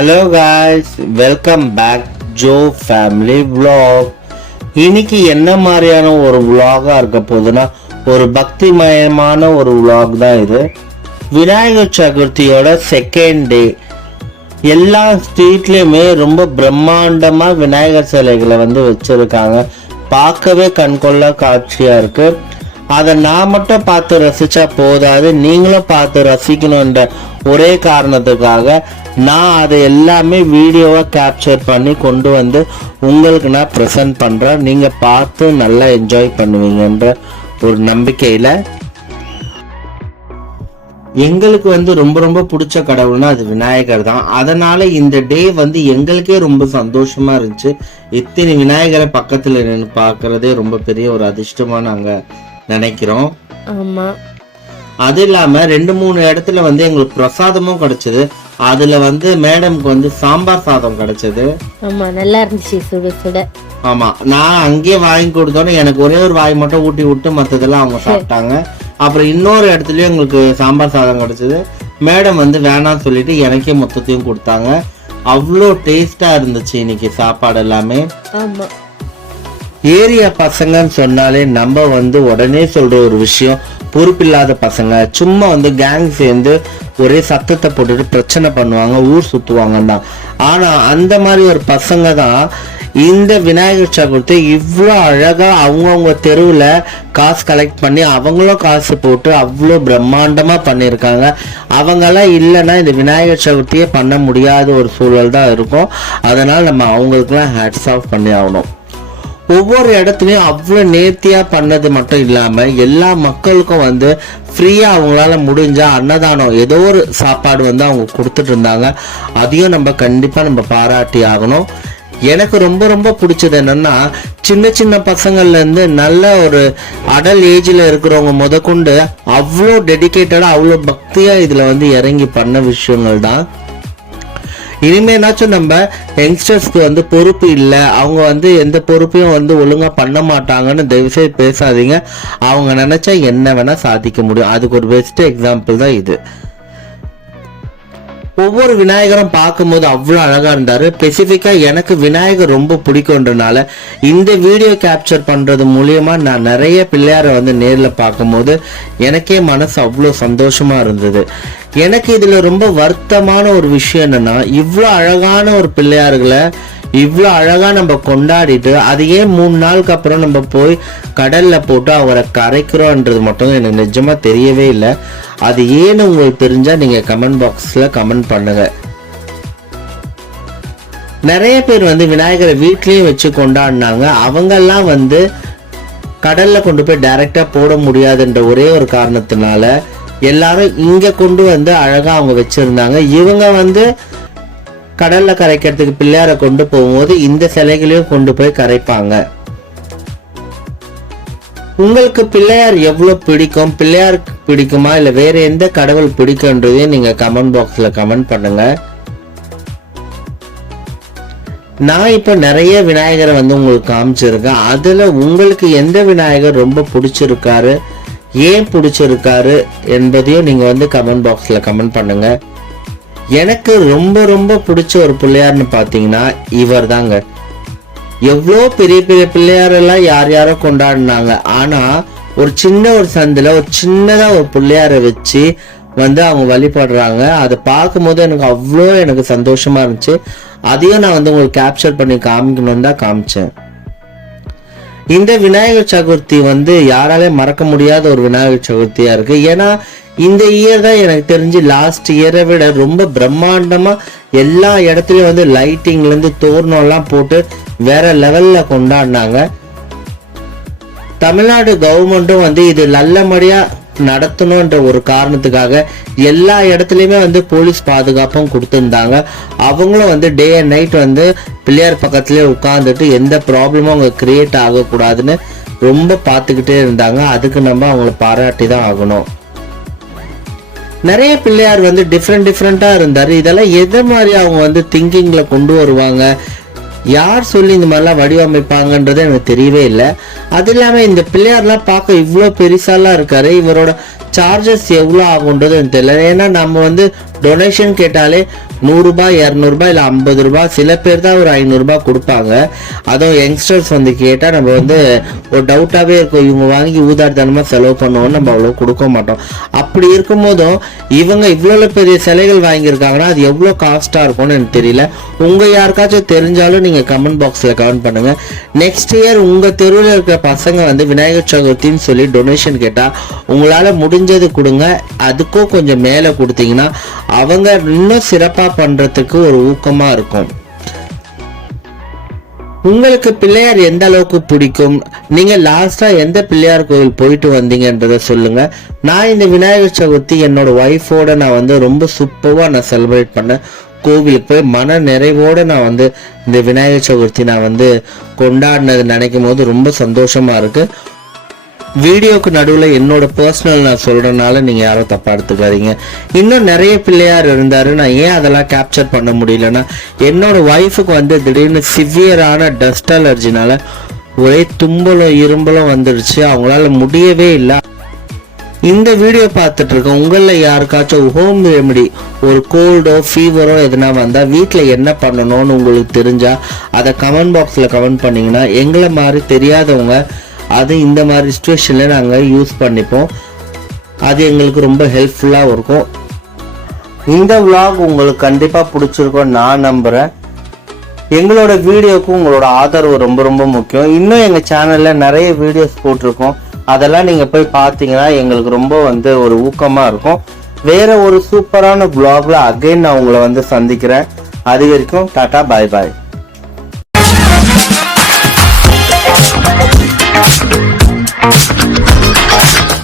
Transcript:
Hello guys, welcome back Jo family vlog. இன்னைக்கு என்ன மாதிரியான ஒரு vlog-ஆ இருக்க போகுதுன்னா, ஒரு பக்திமயமான ஒரு vlog தான் இது. விநாயகர் சதுர்த்தியோட செகண்ட் டே எல்லா ஸ்ட்ரீட்லேயுமே ரொம்ப பிரம்மாண்டமாக விநாயகர் சிலைகளை வச்சிருக்காங்க. பார்க்கவே கண்கொள்ளா காட்சியாக இருக்குது. அதை நான் மட்டும் பார்த்து ரசித்தா போதாது, நீங்களும் பார்த்து ரசிக்கணுன்ற ஒரே காரணத்துக்காக நான் அதை எல்லாமே வீடியோவாக கேப்சர் பண்ணி கொண்டு வந்து உங்களுக்கு நான் ப்ரெசென்ட் பண்ணுறேன். நீங்கள் பார்த்து நல்லா என்ஜாய் பண்ணுவீங்கன்ற ஒரு நம்பிக்கையில். எங்களுக்கு ரொம்ப ரொம்ப பிடிச்ச கடவுள்னா அது விநாயகர் தான். அதனால இந்த டே எங்களுக்கே ரொம்ப சந்தோஷமா இருந்துச்சு. இத்தனை விநாயகரை பக்கத்துல நின்று பார்க்கறதே ரொம்ப பெரிய ஒரு அதிர்ஷ்டமா நாங்க நினைக்கிறோம். ஆமா, அது இல்லாம 2-3 இடத்துல எங்களுக்கு பிரசாதமும் கிடைச்சது. அதுல மேடம்க்கு சாம்பார் சாதம் கிடைச்சது. ஆமா, நல்லா இருந்துச்சு, சுட சுட. ஆமா, நான் அங்கேயே வாங்கி கொடுத்தோன்னே எனக்கு ஒரே ஒரு வாய் மட்டும் ஊட்டி விட்டு மற்றதெல்லாம் அவங்க சாப்பிட்டாங்க. அப்புறம் இன்னொரு இடத்துலயும் எங்களுக்கு சாம்பார் சாதம் கிடைச்சது. மேடம் வேணாம்னு சொல்லிட்டு எனக்கே மொத்தத்தையும் கொடுத்தாங்க. அவ்வளோ டேஸ்டா இருந்துச்சு இன்னைக்கு சாப்பாடு எல்லாமே. ஆமா, ஏரியா பசங்கன்னு சொன்னாலே நம்ம உடனே சொல்ற ஒரு விஷயம், பொறுப்பில்லாத பசங்க சும்மா கேங் சேர்ந்து ஒரே சத்தத்தை போட்டுட்டு பிரச்சனை பண்ணுவாங்க, ஊர் சுத்துவாங்கன்னா. ஆனா அந்த மாதிரி ஒரு பசங்க தான் இந்த விநாயகர் சதுர்த்தி இவ்வளோ அழகா அவங்கவுங்க தெருவில் காசு கலெக்ட் பண்ணி அவங்களும் காசு போட்டு அவ்வளோ பிரம்மாண்டமா பண்ணியிருக்காங்க. அவங்கெல்லாம் இல்லைன்னா இந்த விநாயகர் சதுர்த்தியே பண்ண முடியாத ஒரு சூழல் தான் இருக்கும். அதனால நம்ம அவங்களுக்குலாம் ஹேட்ஸ் ஆஃப் பண்ணி ஆகணும். ஒவ்வொரு இடத்துலையும் அவ்வளோ நேர்த்தியாக பண்ணது மட்டும் இல்லாமல் எல்லா மக்களுக்கும் ஃப்ரீயாக அவங்களால முடிஞ்சா அன்னதானம் ஏதோ ஒரு சாப்பாடு அவங்க கொடுத்துட்டு இருந்தாங்க. அதையும் நம்ம கண்டிப்பாக பாராட்டி ஆகணும். எனக்கு ரொம்ப ரொம்ப பிடிச்சது என்னன்னா, சின்ன சின்ன பசங்கள்லேருந்து நல்ல ஒரு அடல் ஏஜில் இருக்கிறவங்க முதற்கொண்டு அவ்வளோ டெடிக்கேட்டடாக அவ்வளோ பக்தியாக இதில் இறங்கி பண்ண விஷயங்கள் தான். இனிமேனாச்சும் நம்ம யங்ஸ்டர்ஸ்க்கு பொறுப்பு இல்லை, அவங்க எந்த பொறுப்பையும் ஒழுங்கா பண்ண மாட்டாங்கன்னு தயவுசெய்து பேசாதீங்க. அவங்க நினைச்சா என்ன வேணா சாதிக்க முடியும். அதுக்கு ஒரு பெஸ்ட் எக்ஸாம்பிள் தான் இது. ஒவ்வொரு விநாயகரும் பார்க்கும்போது அவ்வளோ அழகா இருந்தாரு. ஸ்பெசிஃபிக்கா எனக்கு விநாயகர் ரொம்ப பிடிக்கும்ன்றனால இந்த வீடியோ கேப்சர் பண்றது மூலியமா நான் நிறைய பிள்ளையாரை நேரில் பார்க்கும்போது எனக்கே மனசு அவ்வளோ சந்தோஷமா இருந்தது. எனக்கு இதுல ரொம்ப வருத்தமான ஒரு விஷயம் என்னன்னா, இவ்வளோ அழகான ஒரு பிள்ளையார்களை இவ்வளோ அழகா நம்ம கொண்டாடிட்டு அதையே 3 நாளுக்கு அப்புறம் நம்ம போய் கடல்ல போட்டு அவரை கரைக்கிறோன்றது மட்டும் எனக்கு நிஜமா தெரியவே இல்லை. அது ஏன்னு உங்களுக்கு தெரிஞ்சா நீங்க கமெண்ட் பாக்ஸ்ல கமெண்ட் பண்ணுங்க. நிறைய பேர் விநாயகரை வீட்லயும் வச்சு கொண்டாடினாங்க. அவங்கெல்லாம் கடல்ல கொண்டு போய் டைரக்டா போட முடியாதுன்ற ஒரே ஒரு காரணத்தினால எல்லாரும் இங்க கொண்டு அழகா அவங்க வச்சிருந்தாங்க. இவங்க கடல்ல கரைக்கிறதுக்கு பிள்ளையார கொண்டு போகும்போது இந்த சிலைகளையும் கொண்டு போய் கரைப்பாங்க. உங்களுக்கு பிள்ளையார் எவ்வளவு பிடிக்கும், பிள்ளையார் பிடிக்குமா இல்ல வேற எந்த கடவுள் பிடிக்கும்ன்றதையும் நீங்க கமெண்ட் பாக்ஸ்ல கமெண்ட் பண்ணுங்க. நான் இப்ப நிறைய விநாயகரை உங்களுக்கு காமிச்சிருக்கேன். அதுல உங்களுக்கு எந்த விநாயகர் ரொம்ப பிடிச்சிருக்காரு, ஏன் பிடிச்சிருக்காரு என்பதையும் நீங்க கமெண்ட் பாக்ஸ்ல கமெண்ட் பண்ணுங்க. எனக்கு ரொம்ப ரொம்ப பிடிச்ச ஒரு பிள்ளையார்னு பாத்தீங்கன்னா இவர் தாங்க. எவ்வளோ பெரிய பெரிய பிள்ளையார் எல்லாம் யார் யாரோ கொண்டாடினாங்க. ஆனா ஒரு சின்ன ஒரு சந்தில ஒரு சின்னதா ஒரு பிள்ளையாரை வச்சு அவங்க வழிபடுறாங்க. அதை பார்க்கும்போது எனக்கு சந்தோஷமா இருந்துச்சு. அதையும் நான் உங்களுக்கு கேப்சர் பண்ணி காமிக்கணும்னு தான் காமிச்சேன். இந்த விநாயகர் சதுர்த்தி யாராலே மறக்க முடியாத ஒரு விநாயகர் சதுர்த்தியா இருக்கு. ஏன்னா இந்த இயர் தான் எனக்கு தெரிஞ்சு லாஸ்ட் இயரை விட ரொம்ப பிரம்மாண்டமா எல்லா இடத்துலயும் லைட்டிங்ல இருந்து தோரணம் எல்லாம் போட்டு வேற லெவல்ல கொண்டாடினாங்க. தமிழ்நாடு கவர்மெண்ட்டும் இது நல்லபடியா நடத்தணும்ன்ற ஒரு காரணத்துக்காக எல்லா இடத்துலயுமே போலீஸ் பாதுகாப்பும் கொடுத்திருந்தாங்க. அவங்களும் டே அண்ட் நைட் பிள்ளையார் பக்கத்திலே உட்கார்ந்துட்டு எந்த ப்ராப்ளமும் அவங்க கிரியேட் ஆகக்கூடாதுன்னு ரொம்ப பார்த்துக்கிட்டே இருந்தாங்க. அதுக்கு நம்ம அவங்களை பாராட்டி தான் ஆகணும். நிறைய பிள்ளையார் டிஃப்ரெண்டா இருந்தாரு. இதெல்லாம் எதை மாதிரி அவங்க திங்கிங்ல கொண்டு வருவாங்க, யார் சொல்லி இந்த மாதிரிலாம் வடிவமைப்பாங்கன்றது எனக்கு தெரியவே இல்லை. அது இல்லாம இந்த பிள்ளையார்லாம் பார்க்க இவ்வளோ பெருசாலாம் இருக்காரு. இவரோட சார்ஜஸ் எவ்வளோ ஆகுன்றது எனக்கு தெரியல. ஏன்னா நம்ம டொனேஷன் கேட்டாலே 100 ரூபாய் 200 ரூபாய் இல்லை 50 ரூபாய், சில பேர் தான் ஒரு 500 ரூபாய் கொடுப்பாங்க. அதுவும் யங்ஸ்டர்ஸ் வந்து கேட்டால் நம்ம வந்து ஒரு டவுட்டாகவே இருக்கும், இவங்க வாங்கி ஊதாரித்தனமாக செலவு பண்ணுவோம்னு நம்ம அவ்வளோ கொடுக்க மாட்டோம். அப்படி இருக்கும்போதும் இவங்க இவ்வளோ பெரிய சிலைகள் வாங்கியிருக்காங்கன்னா அது எவ்வளோ காஸ்ட்டாக இருக்கும்னு எனக்கு தெரியல. உங்கள் யாருக்காச்சும் தெரிஞ்சாலும் நீங்கள் கமெண்ட் பாக்ஸில் கமெண்ட் பண்ணுங்கள். நெக்ஸ்ட் இயர் உங்கள் தெருவில் இருக்கிற பசங்க வந்து விநாயகர் சதுர்த்தின்னு சொல்லி டொனேஷன் கேட்டால் உங்களால் முடிஞ்சது கொடுங்க. அதுக்கும் கொஞ்சம் மேலே கொடுத்தீங்கன்னா அவங்க இன்னும் சிறப்பாக பண்றதுக்கு ஒரு ஊக்கமா இருக்கும். உங்களுக்கு பிள்ளையார் எந்த அளவுக்கு பிடிக்கும், நீங்க லாஸ்டா எந்த பிள்ளையார் கோயில் போயிட்டு வந்தீங்கன்றத சொல்லுங்க. நான் இந்த விநாயகர் சதுர்த்தி என்னோட ஒய்ஃபோட நான் வந்து ரொம்ப சூப்பரா நான் செலிப்ரேட் பண்ணேன். கோவிலுக்கு போய் மன நிறைவோட நான் வந்து இந்த விநாயகர் சதுர்த்தி நான் வந்து கொண்டாடினது நினைக்கும் போது ரொம்ப சந்தோஷமா இருக்கு. வீடியோக்கு நடுவில் என்னோட பர்சனல் நான் சொல்றதுனால நீங்க யாரும் தப்பா எடுத்துக்காதீங்க. இன்னும் நிறைய பிள்ளையார் இருந்தாரு, நான் ஏன் அதெல்லாம் கேப்சர் பண்ண முடியலன்னா என்னோட ஒய்ஃபுக்கு வந்து திடீர்னு சிவியரான டஸ்ட் அலர்ஜினால ஒரே தும்பலும் இரும்பலும் வந்துடுச்சு, அவங்களால முடியவே இல்லை. இந்த வீடியோ பார்த்துட்டு இருக்க உங்களில் யாருக்காச்சும் ஹோம் ரெமெடி, ஒரு கோல்டோ ஃபீவரோ எதுனா வந்தால் வீட்டில் என்ன பண்ணணும்னு உங்களுக்கு தெரிஞ்சா அதை கமெண்ட் பாக்ஸில் கமெண்ட் பண்ணிங்கன்னா எங்களை மாதிரி தெரியாதவங்க அது இந்த மாதிரி சுச்சுவேஷனில் நாங்கள் யூஸ் பண்ணிப்போம். அது எங்களுக்கு ரொம்ப ஹெல்ப்ஃபுல்லாக இருக்கும். இந்த vlog உங்களுக்கு கண்டிப்பாக பிடிச்சிருக்கும் நான் நம்புகிறேன். எங்களோட வீடியோக்கும் உங்களோட ஆதரவு ரொம்ப ரொம்ப முக்கியம். இன்னும் எங்கள் சேனலில் நிறைய வீடியோஸ் போட்டிருக்கோம், அதெல்லாம் நீங்கள் போய் பார்த்தீங்கன்னா எங்களுக்கு ரொம்ப வந்து ஒரு ஊக்கமாக இருக்கும். வேற ஒரு சூப்பரான vlogல அகைன் நான் உங்களை வந்து சந்திக்கிறேன். அது வரைக்கும் டாட்டா பாய் பாய்.